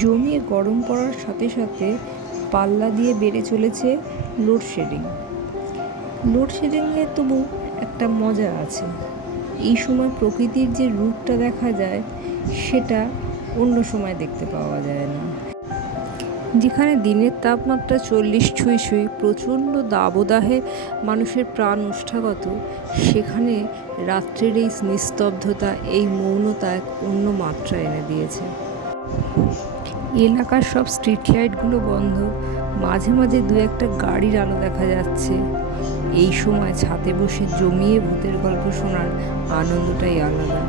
জমিয়ে গরম পড়ার সাথে সাথে পাল্লা দিয়ে বেড়ে চলেছে লোডশেডিং। লোডশেডিংয়ে তবু একটা মজা আছে, এই সময় প্রকৃতির যে রূপটা দেখা যায় সেটা অন্য সময় দেখতে পাওয়া যায় না। যেখানে দিনের তাপমাত্রা 40 ছুঁই ছুঁই, প্রচণ্ড দাবদাহে মানুষের প্রাণ ওষ্ঠাগত, সেখানে রাত্রের এই নিস্তব্ধতা, এই মৌনতা এক অন্য মাত্রা এনে দিয়েছে। এলাকার সব স্ট্রিট লাইটগুলো বন্ধ, মাঝে মাঝে দু একটা গাড়ির আলো দেখা যাচ্ছে। এই সময় ছাদে বসে জমিয়ে ভূতের গল্প শোনার আনন্দটাই আলাদা।